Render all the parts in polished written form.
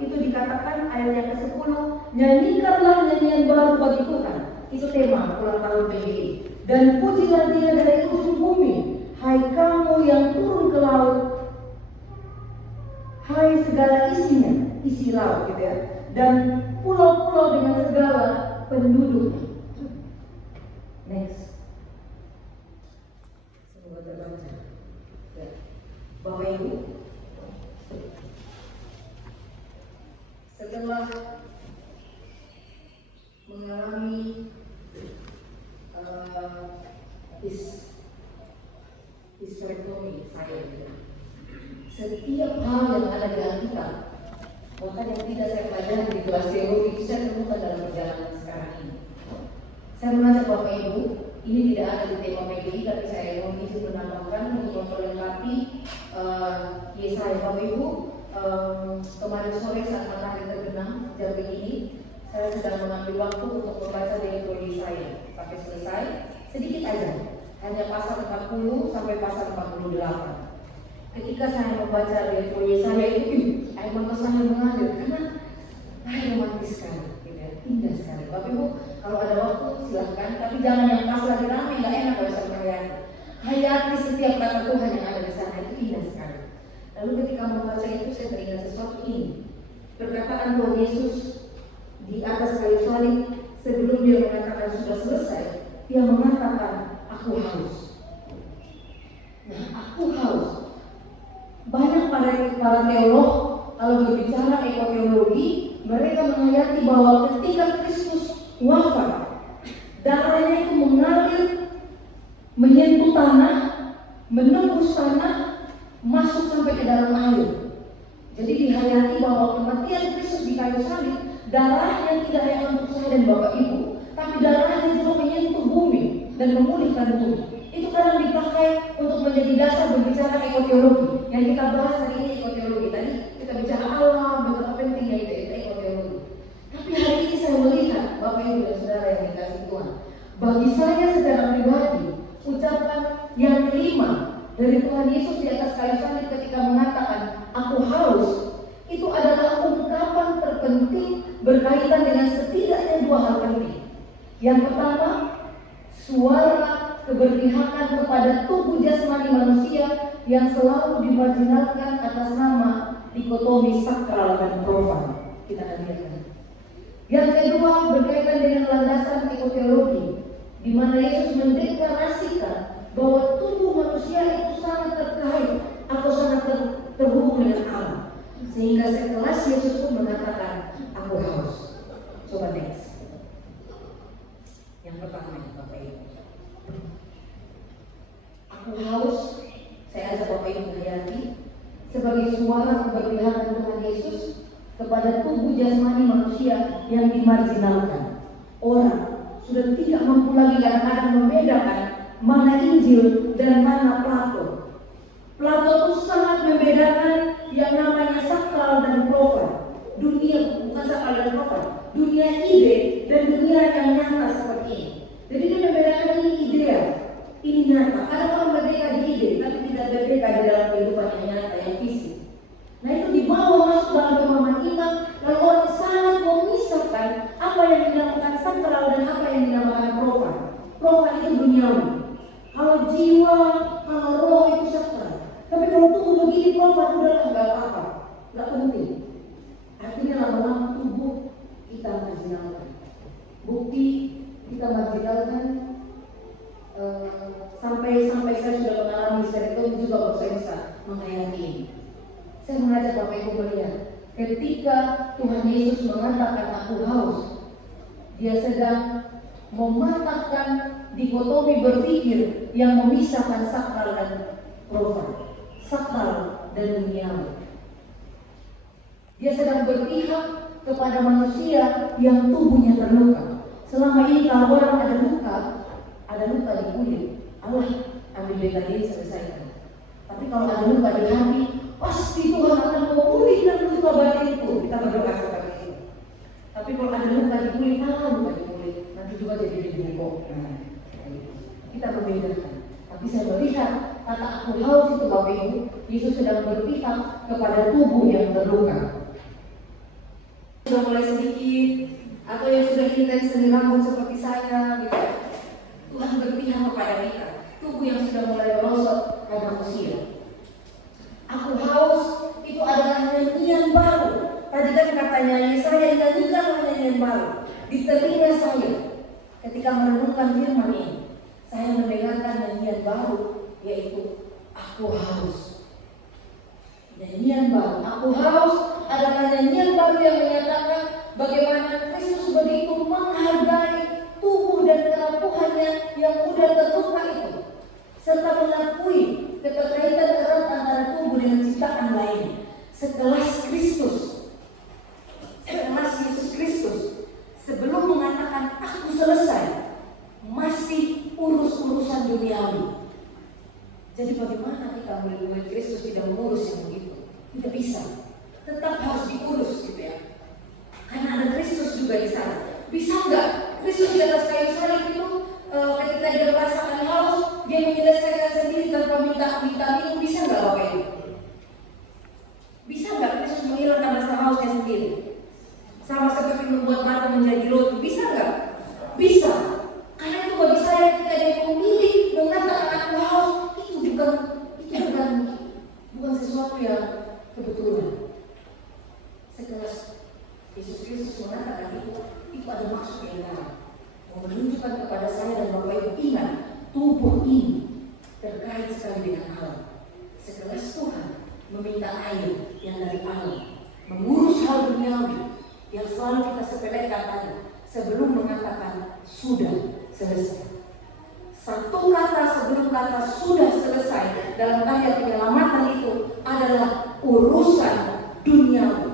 itu dikatakan ayat yang ke-10, nyanyikanlah nyanyian baru bagi Tuhan. Itu tema ulang tahun PGI. Dan pujilah Dia dari ujung bumi, hai kamu yang turun ke laut, hai segala isinya, isi laut gitu ya, dan pulau-pulau dengan segala penduduknya. Next. Semoga terbaca. Ya. Bapak Ibu, setelah mengalami histerektomi saya, setiap hal yang ada di Alkitab, bahkan yang tidak saya pelajari di kelas teologi, itu saya temukan dalam perjalanan sekarang ini. Saya mengajak Bapak Ibu, ini tidak ada di tema PGI, tapi saya mau izin menambahkan untuk memperlengkapi Yesaya. Bapak Ibu, kemarin sore saat matahari terbenam jam begini, saya sedang mengambil waktu untuk membaca Deuteronomi Yesaya sampai selesai, sedikit aja, hanya pasal 40 sampai pasal 48. Ketika saya membaca Deuteronomi Yesaya itu, air mata saya mengalir karena romantis sekali, gitu ya, indah sekali. Bapak Ibu, kalau ada waktu silahkan, tapi jangan yang pas lagi ramai, nggak enak kalau saya menghayati. Hayati setiap kata Tuhan yang ada di sana, itu indah sekali. Lalu ketika membaca itu saya teringat sesuatu ini, perkataan Tuhan Yesus di atas kayu salib sebelum Dia mengatakan sudah selesai, Dia mengatakan aku haus. Nah, aku haus. Banyak para teolog kalau berbicara ekoteologi, mereka menghayati bahwa ketika Kristus wafat, darahnya itu mengalir, menyentuh tanah, menembus tanah, masuk sampai ke dalam air. Jadi dihayati bahwa kematian Kristus di kayu salib, darahnya tidak hanya untuk saya dan Bapak Ibu, tapi darahnya juga menyentuh bumi dan memulihkan bumi. Itu kadang dipakai untuk menjadi dasar berbicara ekoteologi. Yang kita bahas hari ini ekoteologi. Tadi kita bicara alam, betapa pentingnya itu ekoteologi. Tapi hari ini saya melihat Bapak Ibu dan Saudara yang dikasihi Tuhan, bagi saya secara pribadi, ucapan yang kelima dari Tuhan Yesus di atas kayu salib ketika mengatakan aku haus, itu adalah ungkapan terpenting berkaitan dengan setidaknya dua hal penting. Yang pertama, suara keberpihakan kepada tubuh jasmani manusia yang selalu dimarginalkan atas nama dikotomi sakral dan profan. Kita akan lihat. Yang kedua berkaitan dengan landasan ekoteologi, di mana Yesus mendeklarasikan bahwa tubuh manusia itu sangat terkait atau sangat terhubung dengan alam, sehingga sekelas Yesus pun mengatakan aku haus. Coba next. Yang pertama, Bapak Ibu, aku haus. Saya ajak Bapak Ibu menghayati sebagai suara keberpihakan Tuhan Yesus kepada tubuh jasmani manusia yang dimarginalkan. Orang sudah tidak mampu lagi kadang-kadang membedakan mana Injil dan mana Plato. Plato itu sangat membedakan yang namanya sakral dan profan. Dunia bukan sakral dan profan, dunia ide dan dunia yang nyata seperti ini. Jadi dia membedakan ini ideal, ini nyata. Ada orang berbeda di ide, tapi tidak berbeda di dalam kehidupan yang nyata, yang fisik. Nah itu dibawa masuk dalam pemahaman iman, lalu orang sangat memisahkan apa yang dinamakan sakral dan apa yang dinamakan profan. Profan itu duniawi. Kalau jiwa, kalau roh itu sakral. Tapi kalau tubuh begini profan, udahlah nggak apa-apa, nggak penting. Akhirnya lama-lama tubuh kita marginalkan. Bukti kita marginalkan sampai saya sudah mengalami histerektomi juga kalau saya bisa menghayati ini. Saya mengajak Bapak Ibu melihat ketika Tuhan Yesus mengatakan aku haus, Dia sedang mematahkan dikotomi berpikir yang memisahkan sakral dan profan, sakral dan duniawi. Dia sedang berpihak kepada manusia yang tubuhnya terluka. Selama ini kalau orang ada luka di kulit, Allah ambil beta diri selesaikan. Tapi kalau ada luka di hati, pasti Tuhan akan memulihkan luka batin itu. Kita berdoa seperti itu. Tapi kalau ada luka di kulit, luka di kulit, nanti juga jadi bengkok. Kita membedakan. Tapi saya melihat kata aku haus itu Bapak Ibu, Yesus sedang berpihak kepada tubuh yang terluka. sudah mulai sedikit, atau yang sudah intens seni rambut seperti saya, gitu. Tuhan berpihak kepada kita. Tubuh yang sudah mulai merosot karena usia. Aku haus, itu adalah nyanyian baru. Tadi kan katanya saya nyanyikan nyanyian baru di telinga saya. Ketika merenungkan firman ini, saya mendengarkan nyanyian baru, yaitu aku haus. Nyanyian baru, aku haus adalah nyanyian baru yang menyatakan bagaimana Kristus begitu menghargai tubuh dan kerapuhannya yang mudah terluka itu, serta mengakui keterkaitan erat antara tubuh dengan ciptaan lain. Sekelas Yesus Kristus, sebelum mengatakan aku selesai, masih urus-urusan duniawi. Jadi bagaimana kita murid-murid Kristus tidak mengurus yang begitu? Tidak bisa. Tetap harus diurus gitu ya. Karena ada Kristus juga di sana. Bisa nggak Kristus di atas kayu salib itu ketika dia merasakan haus, dia menyelesaikan sendiri tanpa minta minum? Bisa nggak Bapak Ibu? Bisa nggak Kristus menghilangkan rasa hausnya sendiri? Sama seperti membuat batu menjadi roti. Bisa nggak? Bisa. Karena itu bagi saya ketika dia memilih mengatakan aku haus, itu bukan sesuatu yang kebetulan. Sekelas Yesus Kristus mengatakan itu ada maksud yang lain, menunjukkan kepada saya dan Bapak Ibu, ingat tubuh ini terkait sekali dengan alam. Sekelas Tuhan meminta air yang dari alam, mengurus hal duniawi yang selalu kita sepelekan tadi, sebelum mengatakan sudah selesai. Satu kata sebelum kata sudah selesai dalam karya penyelamatan itu adalah urusan duniawi.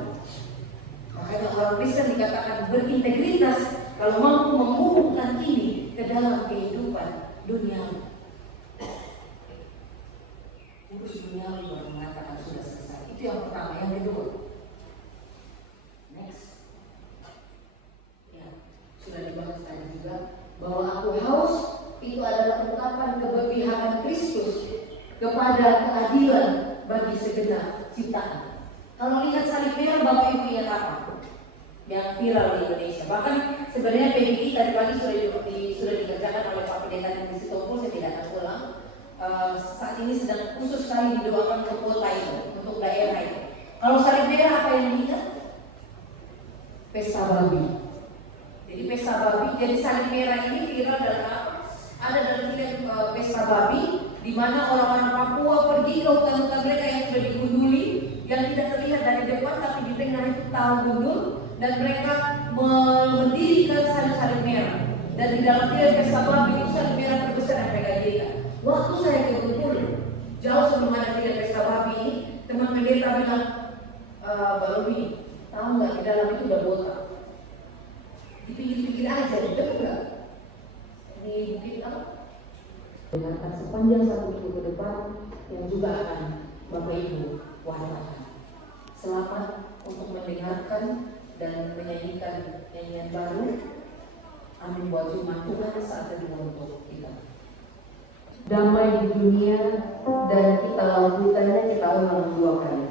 Makanya orang Kristen dikatakan berintegritas kalau mampu menghubungkan ini ke dalam kehidupan duniawi. Urus duniawi baru mengatakan sudah selesai. Itu yang pertama. Yang kedua, next, ya sudah dibahas tadi juga bahwa aku haus itu adalah ungkapan keberpihakan Kristus kepada keadilan bagi segenap ciptaan. Kalau lihat salib merah, Bapak Ibu ingat apa? Yang viral di Indonesia. Bahkan sebenarnya PGI tadi pagi sudah dikerjakan oleh Pak Pendeta di Sitompul, saya tidak akan ulang. Saat ini sedang khusus sekali didoakan untuk kota itu, untuk daerah itu. Kalau salib merah apa yang dilihat? Pesta babi. Jadi pesta babi. Jadi salib merah ini viral dalam apa? Ada dalam film pesta babi, di mana orang-orang Papua pergi ke hutan-hutan mereka yang sudah digunduli, yang tidak terlihat dari depan, tapi di tengah itu tahu gundul, dan mereka mendirikan salib-salib merah. Dan di dalam film pesta babi itu salib merah terbesar yang mereka dirikan. Waktu saya ke Bengkulu, jauh sebelum ada film pesta babi ini, teman pendeta bilang, Mbak Robi, tahu nggak di dalam itu udah botak? Dipikir-pikir aja, udah enggak? Di bukit apa? Dengarkan sepanjang 1 minggu ke depan yang juga akan Bapak Ibu wartakan. Selamat untuk mendengarkan dan menyanyikan nyanyian baru. Amin buat firman Tuhan saat kedua untuk kita. Damai di dunia, dan kita lakukannya, kita ulang 2 kali.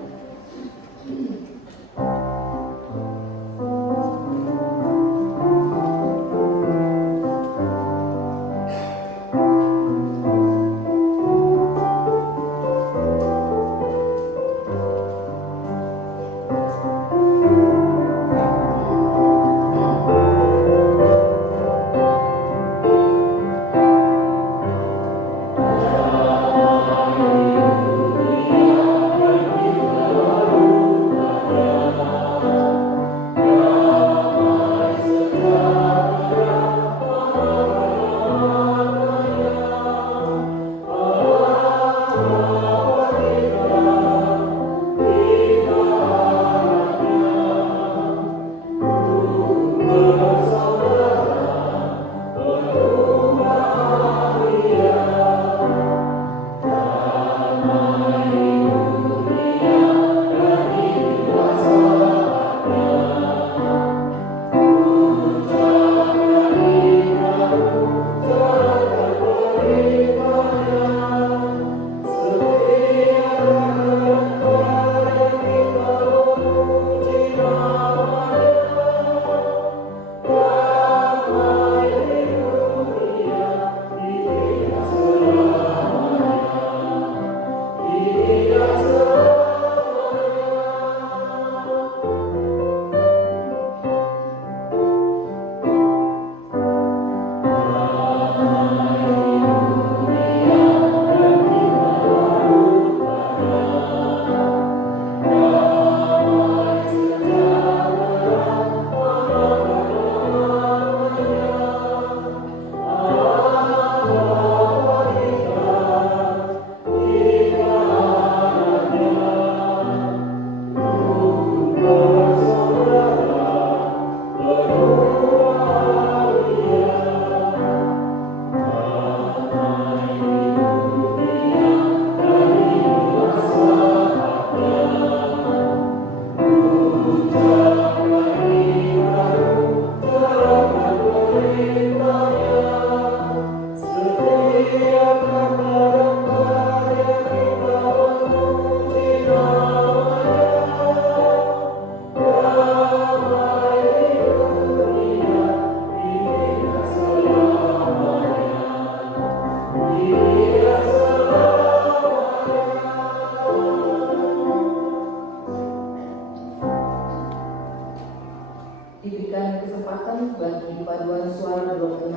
diberikan kesempatan bagi paduan suara 26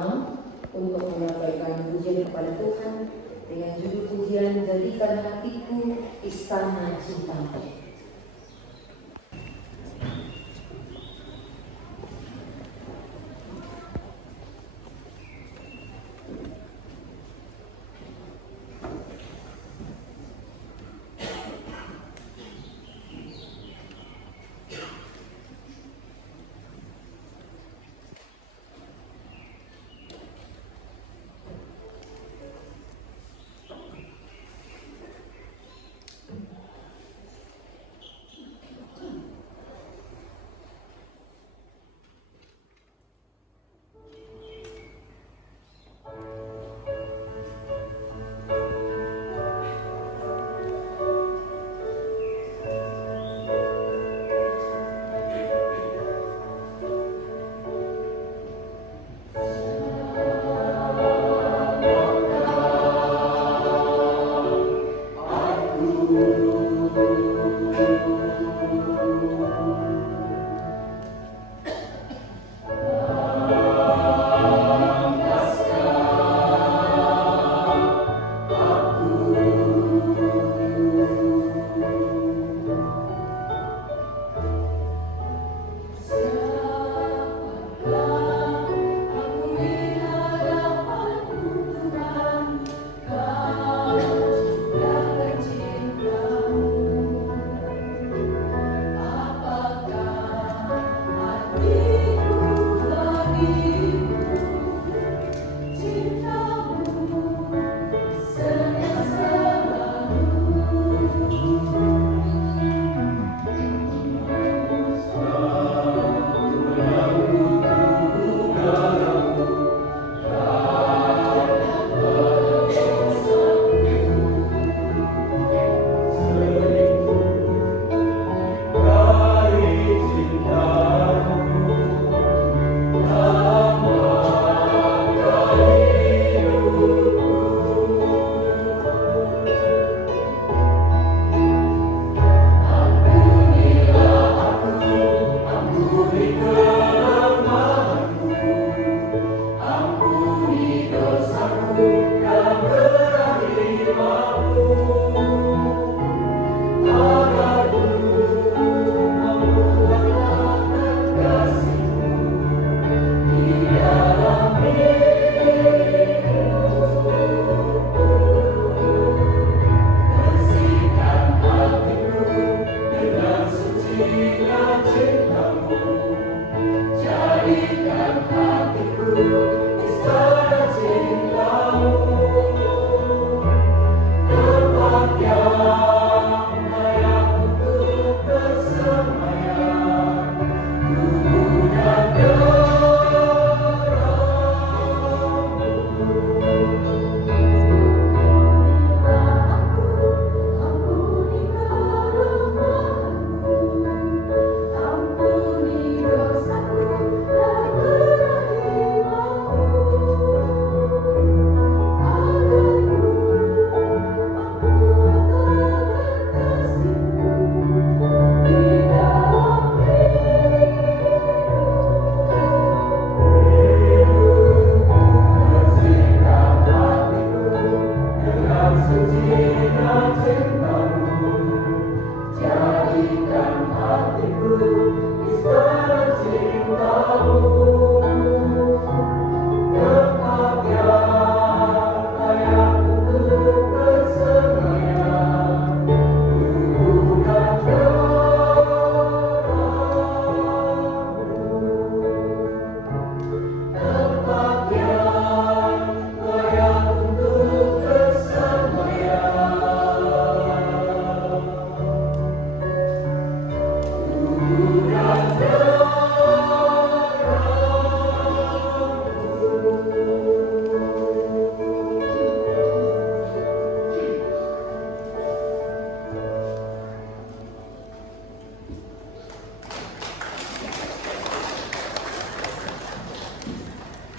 untuk menyampaikan pujian kepada Tuhan dengan judul pujian Jadikan Hatiku Istana Cintamu.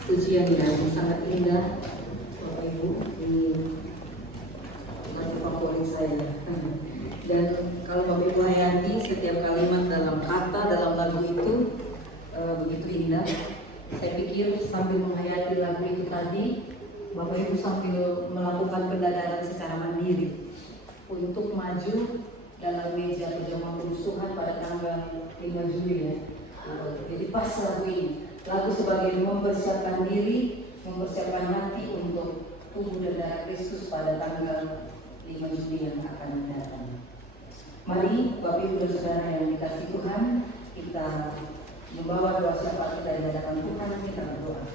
Pujian yang sangat indah, Bapak Ibu, ini lagu favorit saya. Dan kalau Bapak Ibu hayati, setiap kalimat dalam kata dalam lagu itu tadi, Bapak Ibu sambil melakukan pendadaran secara mandiri untuk maju dalam meja perjamuan perusuhan pada tanggal 5 Juli ya. Jadi pas lagu ini, lagu sebagai mempersiapkan diri, mempersiapkan hati untuk tubuh dan darah Kristus pada tanggal 5 Juli yang akan datang. Mari Bapak Ibu dan Saudara yang dikasihi Tuhan, kita membawa doa syafaat kita di hadapan Tuhan, kita berdoa.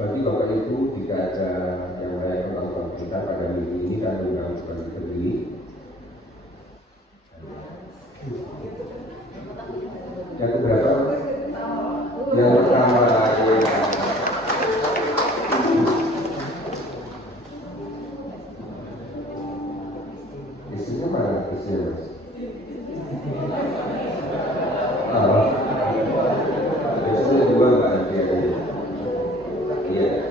Bagi Bapak Ibu, jika ada yang merayakan ulang tahun kita pada minggu ini dan undang sebagai berdiri. Yang keberapa? Yang pertama lagi. Isinya mana? Isinya Mas? Biasanya dua nggak ada yang iya.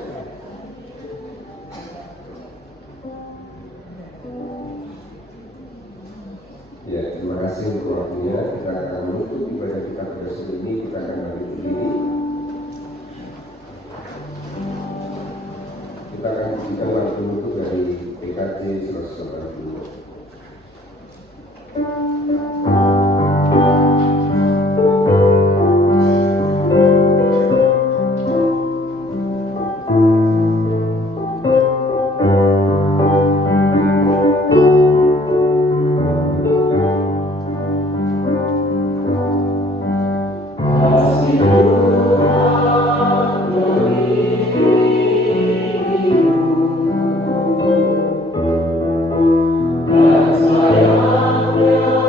Ya, terima kasih untuk waktunya. Kita akan menutup ibadah kita pada sore ini. Kita akan balik diri. Kita akan berikan lagu penutup dari PKJ 180. Sayang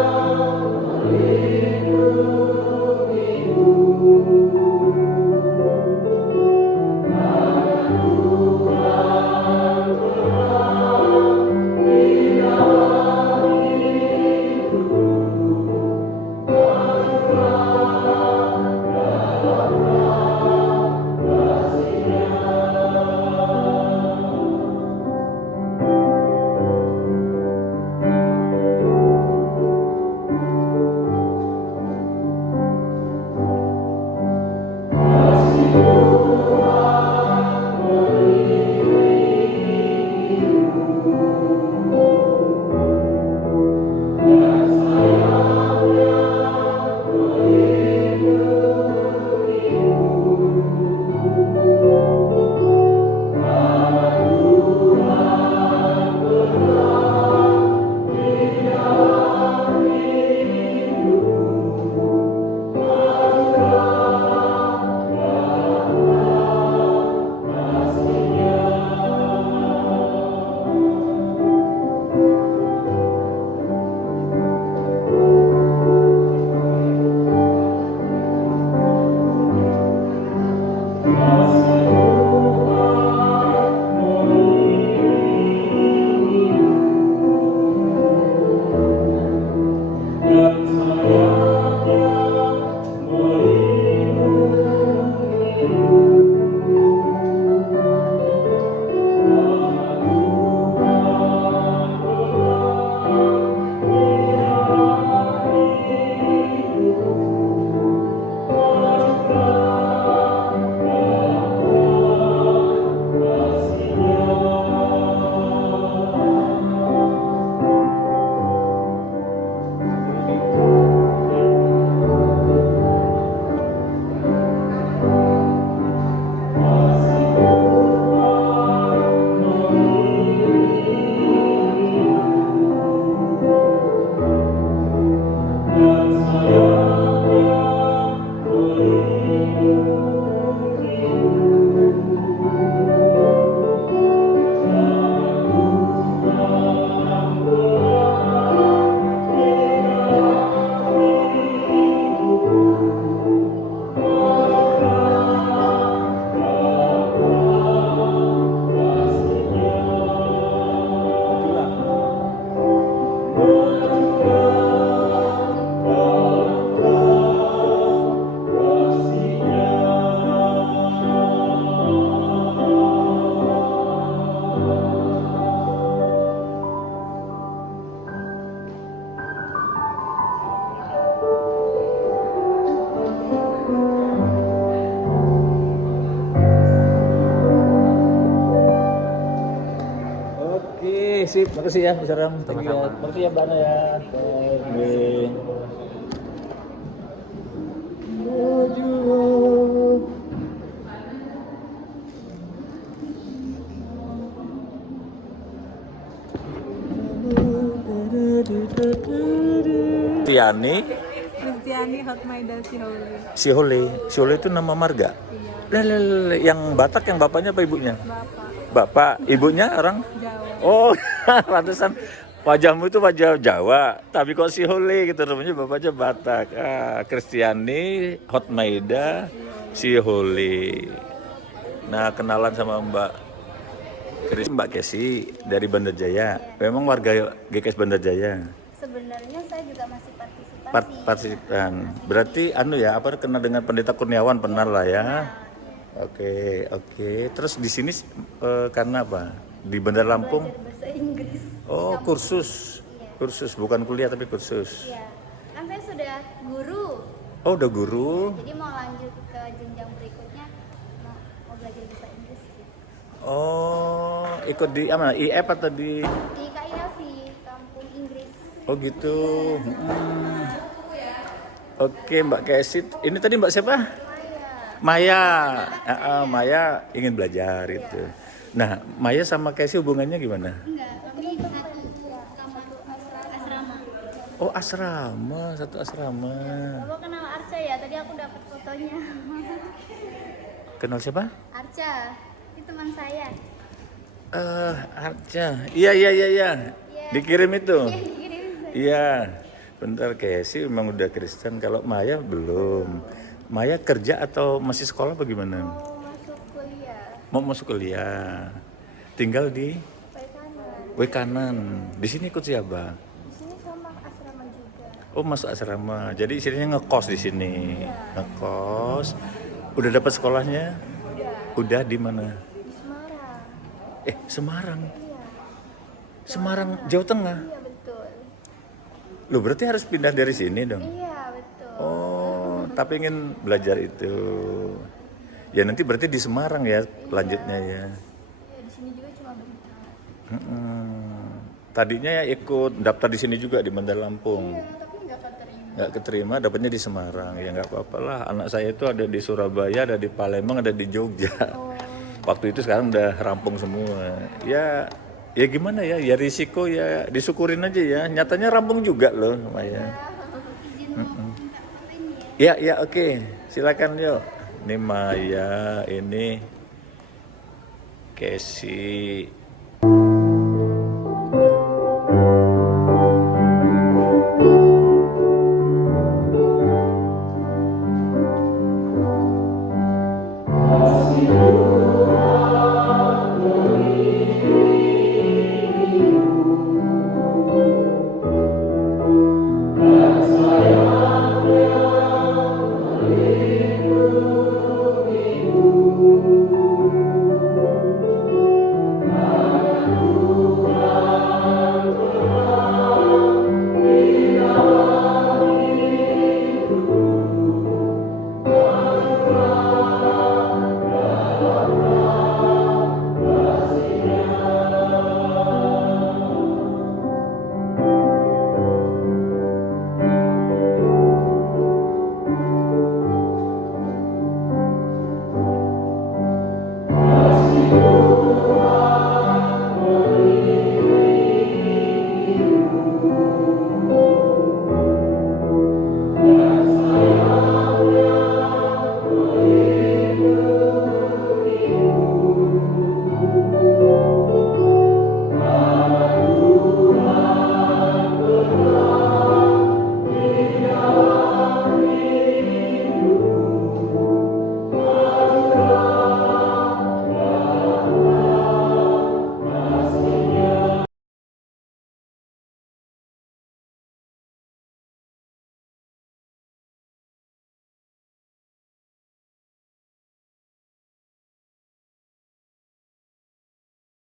sip. Makasih ya, Mas Aram. Thank you. Sama-sama. Makasih ya, Mbak Ana ya. Baik. Tiani Kristiani Hotmaida Sihole. Sihole. Sihole itu nama marga. Iya, Lele, yang Batak yang bapaknya apa ibunya? Bapak Bapak, ibunya orang? Jawa. Oh, pantesan wajahmu itu wajah Jawa, tapi kok Sihole gitu namanya bapaknya Batak. Kristiani Hotmaida Sihole. Nah, kenalan sama Mbak Mbak Kesi dari Bandar Jaya. Memang warga GKS Bandar Jaya. Sebenarnya saya juga masih partisipasi. Partisipan. Berarti ya, apa kenal dengan Pendeta Kurniawan pernah lah ya. Oke. Terus di sini karena apa? Di Bandar Lampung. Belajar bahasa Inggris. Oh, kursus. Kursus bukan kuliah tapi kursus. Iya. Kan saya sudah guru. Oh, udah guru. Jadi mau lanjut ke jenjang berikutnya mau belajar bahasa Inggris gitu. Oh, ikut di mana? IF atau di Di KILV, Kampung Inggris. Oh gitu. Oke, Mbak Kesit. Ini tadi Mbak siapa? Maya. Maya ingin belajar itu. Nah, Maya sama Kesi hubungannya gimana? Enggak, kami satu kamar asrama. Oh, asrama, satu asrama. Bapak kenal Arca ya? Tadi aku dapat fotonya. Kenal siapa? Arca, itu teman saya. Arca. Iya. Dikirim itu. Iya, dikirim. Iya. Bentar, Kesi memang udah Kristen. Kalau Maya belum. Maya kerja atau masih sekolah bagaimana? Mau masuk kuliah. Mau masuk kuliah. Tinggal di Baik Wekanan. kanan. Di sini ikut siapa? Di sini sama asrama juga. Oh, masuk asrama. Jadi istilahnya ngekos di sini. Ngekos. Udah dapat sekolahnya? Udah di mana? Di Semarang. Semarang. Iya. Semarang, Jawa Tengah. Iya betul. Loh, berarti harus pindah dari sini dong. Iya betul. Oh, tapi ingin belajar itu. Ya nanti berarti di Semarang ya lanjutnya ya. Iya di sini juga cuma bentar. Tadinya ya ikut daftar di sini juga di Bandar Lampung. Iya tapi nggak keterima. Nggak keterima, dapatnya di Semarang. Ya nggak apa-apa lah. Anak saya itu ada di Surabaya, ada di Palembang, ada di Jogja. Waktu itu sekarang udah rampung semua. Ya gimana ya? Ya risiko ya disyukurin aja ya. Nyatanya rampung juga loh, Maya. Ya, oke. Silakan yuk. Ini Maya, ini Kesi.